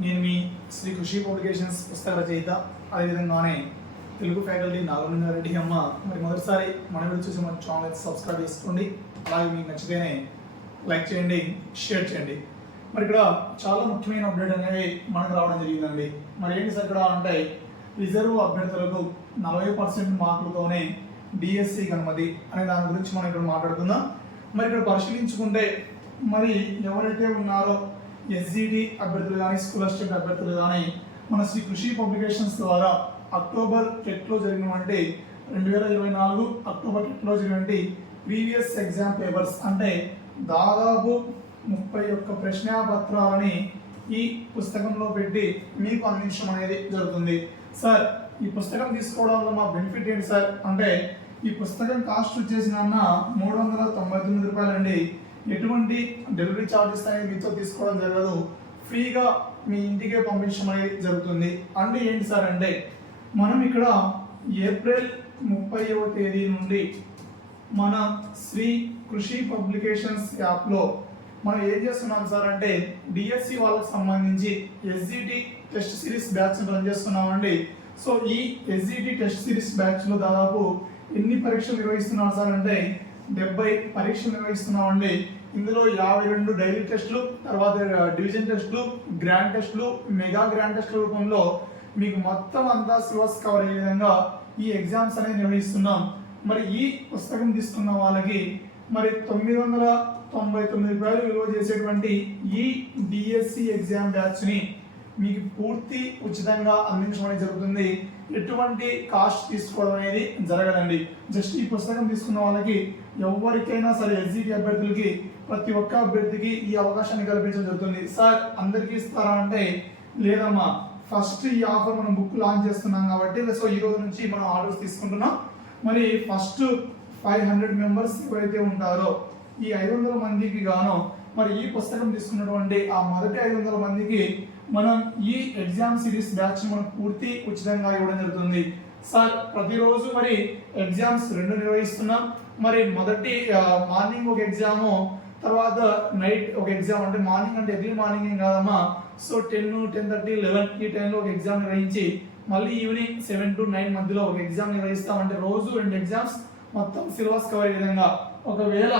నేను మీ శ్రీ కృషి పబ్లికేషన్స్ పుస్తక రచయిత అదేవిధంగానే తెలుగు ఫ్యాకల్టీ నాగమణిగారెడ్డి అమ్మ మరి మొదటిసారి మన వీడియో చూసి మన ఛానల్ సబ్స్క్రైబ్ చేసుకోండి. అలాగే మీకు నచ్చితేనే లైక్ చేయండి షేర్ చేయండి. మరి ఇక్కడ చాలా ముఖ్యమైన అప్డేట్ అనేవి మనకు రావడం జరిగిందండి. మరి ఏంటి సార్ ఇక్కడ అంటే రిజర్వ్ అభ్యర్థులకు నలభై పర్సెంట్ మార్కులతోనే డిఎస్సి అనుమతి అనే దాని గురించి మనం ఇక్కడ మాట్లాడుకుందాం. మరి ఇక్కడ పరిశీలించుకుంటే మరి ఎవరైతే ఉన్నారో ఎస్జిటి అభ్యర్థులు కానీ స్కూలర్షిప్ అభ్యర్థులు కానీ మన శ్రీ కృషి పబ్లికేషన్స్ ద్వారా అక్టోబర్ టెట్లో జరిగినటువంటి రెండు వేల ఇరవై నాలుగు అక్టోబర్ టెట్లో జరిగినటువంటి ప్రీవియస్ ఎగ్జామ్ పేపర్స్. అంటే దాదాపు ముప్పై ఒక్క ప్రశ్నాపత్రాలని ఈ పుస్తకంలో పెట్టి మీకు అందించడం అనేది జరుగుతుంది. సార్ ఈ పుస్తకం తీసుకోవడం వల్ల మా బెనిఫిట్ ఏంటి సార్? అంటే ఈ పుస్తకం కాస్ట్ వచ్చేసిన మూడు వందల తొంభై తొమ్మిది రూపాయలండి. ఎటువంటి డెలివరీ ఛార్జెస్ అనేవి మీతో తీసుకోవడం జరగదు. ఫ్రీగా మీ ఇంటికే పంపించడం అనేది జరుగుతుంది. అండ్ ఏంటి సార్ అంటే మనం ఇక్కడ ఏప్రిల్ ముప్పైవ తేదీ నుండి మన శ్రీ కృషి పబ్లికేషన్స్ యాప్లో మనం ఏం చేస్తున్నాం సార్ అంటే డిఎస్సి వాళ్ళకి సంబంధించి SGT test series batch run చేస్తున్నామండి. సో ఈ ఎస్జిటి టెస్ట్ సిరీస్ బ్యాచ్లో దాదాపు ఎన్ని పరీక్షలు నిర్వహిస్తున్నారు సార్ అంటే డెబ్బై పరీక్షలు నిర్వహిస్తున్నామండి. ఇందులో యాభై రెండు డైలీ టెస్టులు తర్వాత డివిజన్ టెస్టులు గ్రాండ్ టెస్టులు మెగా గ్రాండ్ టెస్టుల రూపంలో మీకు మొత్తం అంతా సిలబస్ కవర్ అయ్యే విధంగా ఈ ఎగ్జామ్స్ అనేవి నిర్వహిస్తున్నాం. మరి ఈ పుస్తకం తీసుకున్న వాళ్ళకి మరి తొమ్మిది వందల తొంభై తొమ్మిది రూపాయలు విలువ చేసేటువంటి ఈ డిఎస్సి ఎగ్జామ్ బ్యాచ్ని మీకు పూర్తి ఉచితంగా అందించడం జరుగుతుంది. ఎటువంటి కాస్ట్ తీసుకోవడం అనేది జరగదండి. జస్ట్ ఈ పుస్తకం తీసుకున్న వాళ్ళకి ఎవరికైనా సరే ఎస్జీటీ అభ్యర్థులకి ప్రతి ఒక్క అభ్యర్థికి ఈ అవకాశాన్ని కల్పించడం జరుగుతుంది. సార్ అందరికీ ఇస్తారా అంటే లేదమ్మా. ఫస్ట్ ఈ ఆఫర్ మనం బుక్ లాంచ్ చేస్తున్నాం కాబట్టి సో ఈ రోజు నుంచి మనం ఆర్డర్స్ తీసుకుంటున్నాం. మరి ఫస్ట్ ఫైవ్ హండ్రెడ్ మెంబర్స్ ఎవరైతే ఉంటారో ఈ ఐదు వందల మందికి గాను మరి ఈ పుస్తకం తీసుకున్నటువంటి ఆ మొదటి ఐదు వందల మందికి మనం ఈ ఎగ్జామ్ సిరీస్ బ్యాచ్ మనం పూర్తి ఉచితంగా ఇవ్వడం జరుగుతుంది. సార్ ప్రతిరోజు మరి ఎగ్జామ్స్ రెండు నిర్వహిస్తున్నాం. మరి మొదటి మార్నింగ్ ఒక ఎగ్జాము తర్వాత నైట్ ఒక ఎగ్జామ్ అంటే మార్నింగ్ అంటే ఎర్లీ మార్నింగ్ ఏం కాదమ్మా. So ten ten thirty eleven ఈ టైంలో ఒక ఎగ్జామ్ నిర్వహించి మళ్ళీ ఈవినింగ్ సెవెన్ టు నైన్ మధ్యలో ఒక ఎగ్జామ్ నిర్వహిస్తాం. అంటే రోజు రెండు ఎగ్జామ్స్ మొత్తం సిలబస్ కవర్ అయ్యే విధంగా. ఒకవేళ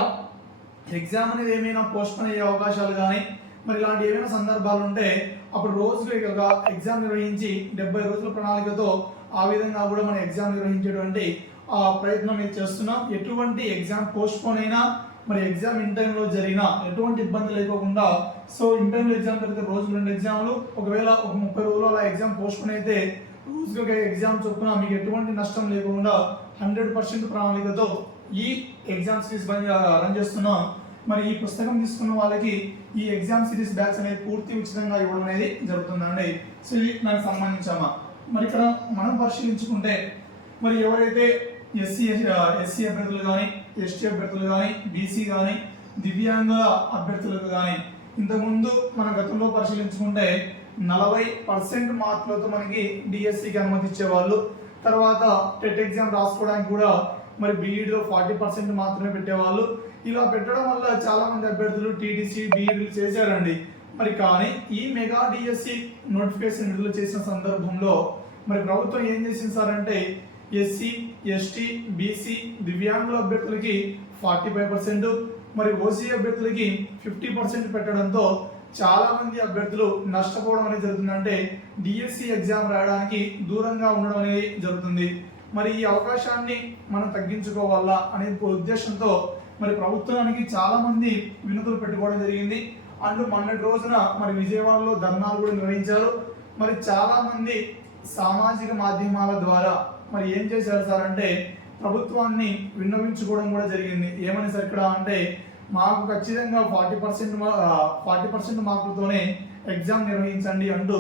ఎగ్జామ్ అనేది ఏమైనా పోస్ట్పోన్ అయ్యే అవకాశాలు కానీ మరి ఇలాంటి ఏమైనా సందర్భాలు ఉంటే అప్పుడు రోజులు ఒక ఎగ్జామ్ నిర్వహించి డెబ్బై రోజుల ప్రణాళికతో ఆ విధంగా కూడా మనం ఎగ్జామ్ నిర్వహించేటువంటి ఆ ప్రయత్నం మేము చేస్తున్నాం. ఎటువంటి ఎగ్జామ్ పోస్ట్పోన్ అయినా మరి ఎగ్జామ్ ఇన్ టైంలో జరిగినా ఎటువంటి ఇబ్బంది లేకోకుండా సో ఇన్ టైంలో ఎగ్జామ్ జరిగితే రోజు రెండు ఎగ్జామ్లు ఒకవేళ ఒక ముప్పై రోజులు అలా ఎగ్జామ్ పోస్ట్పోన్ అయితే రోజుకి ఒక ఎగ్జామ్ చొప్పున మీకు ఎటువంటి నష్టం లేకుండా హండ్రెడ్ పర్సెంట్ ప్రణాళికతో ఈ ఎగ్జామ్స్ ఫీజు రన్ చేస్తున్నాం. మరి ఈ పుస్తకం తీసుకున్న వాళ్ళకి ఈ ఎగ్జామ్ సిరీస్ బ్యాచ్ అనేది పూర్తి ఉచితంగా ఇవ్వడం అనేది జరుగుతుందండి. సో ఇది దానికి సంబంధించామా మరి ఇక్కడ మనం పరిశీలించుకుంటే మరి ఎవరైతే ఎస్సీ ఎస్సీ అభ్యర్థులు కానీ ఎస్టీ అభ్యర్థులు కానీ బీసీ కానీ దివ్యాంగ అభ్యర్థులకు కానీ ఇంతకుముందు మన గతంలో పరిశీలించుకుంటే నలభై పర్సెంట్ మార్కులతో మనకి డిఎస్సికి అనుమతి ఇచ్చేవాళ్ళు. తర్వాత టెట్ ఎగ్జామ్ రాసుకోవడానికి కూడా మరి బీఈడిలో ఫార్టీ పర్సెంట్ మాత్రమే పెట్టేవాళ్ళు. ఇలా పెట్టడం వల్ల చాలా మంది అభ్యర్థులు టీడీసీ బీఈడీలు చేశారండి. మరి కానీ ఈ మెగా డిఎస్సి నోటిఫికేషన్ విడుదల చేసిన సందర్భంలో మరి ప్రభుత్వం ఏం చేసింది సార్ అంటే ఎస్సీ ఎస్టీ బీసీ దివ్యాంగుల అభ్యర్థులకి ఫార్టీ ఫైవ్ పర్సెంట్ మరి ఓసీ అభ్యర్థులకి ఫిఫ్టీ పర్సెంట్ పెట్టడంతో చాలా మంది అభ్యర్థులు నష్టపోవడం అనేది జరుగుతుంది అంటే డిఎస్సి ఎగ్జామ్ రాయడానికి దూరంగా ఉండడం అనేది జరుగుతుంది. మరి ఈ అవకాశాన్ని మనం తగ్గించుకోవాలా అనే ఉద్దేశంతో మరి ప్రభుత్వానికి చాలా మంది వినతులు పెట్టుకోవడం జరిగింది. అండ్ మొన్నటి రోజున మరి విజయవాడలో ధర్నాలు కూడా నిర్వహించారు. మరి చాలా మంది సామాజిక మాధ్యమాల ద్వారా మరి ఏం చేశారు సార్ అంటే ప్రభుత్వాన్ని విన్నవించుకోవడం కూడా జరిగింది. ఏమని సార్ ఇక్కడ అంటే మాకు ఖచ్చితంగా ఫార్టీ పర్సెంట్ ఫార్టీ పర్సెంట్ మార్కులతోనే ఎగ్జామ్ నిర్వహించండి అంటూ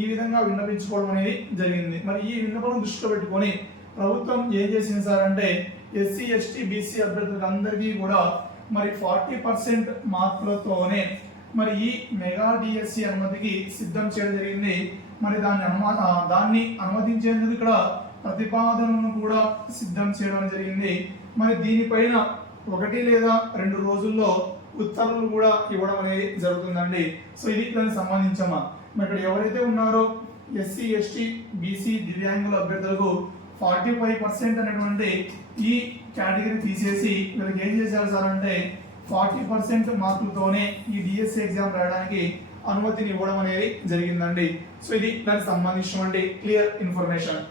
ఈ విధంగా విన్నపించుకోవడం అనేది జరిగింది. మరి ఈ విన్నపం దృష్టిలో పెట్టుకొని ప్రభుత్వం ఏం చేసింది సార్ అంటే ఎస్సీ ఎస్టీ బీసీ అభ్యర్థులకు అందరికీ కూడా మరి ఫార్టీ పర్సెంట్ మార్కులతోనే మరి ఈ మెగా డిఎస్సి అనుమతికి సిద్ధం చేయడం జరిగింది. మరి దాన్ని అనుమా దాన్ని అనుమతించేందుకు ఇక్కడ ప్రతిపాదనను కూడా సిద్ధం చేయడం జరిగింది. మరి దీనిపైన ఒకటి లేదా రెండు రోజుల్లో ఉత్తర్వులు కూడా ఇవ్వడం అనేది జరుగుతుందండి. సో ఇది దానికి సంబంధించమా? మరి ఇక్కడ ఎవరైతే ఉన్నారో ఎస్సీ ఎస్టీ బీసీ దివ్యాంగుల అభ్యర్థులకు ఫార్టీ ఫైవ్ పర్సెంట్ అనేటువంటి ఈ కేటగిరీ తీసేసి వీళ్ళకి ఏం చేశారు సార్ అంటే ఫార్టీ పర్సెంట్ మార్కులతోనే ఈ డిఎస్సి ఎగ్జామ్ రాయడానికి అనుమతిని ఇవ్వడం అనేది జరిగిందండి. సో ఇది దానికి సంబంధించినటువంటి క్లియర్ ఇన్ఫర్మేషన్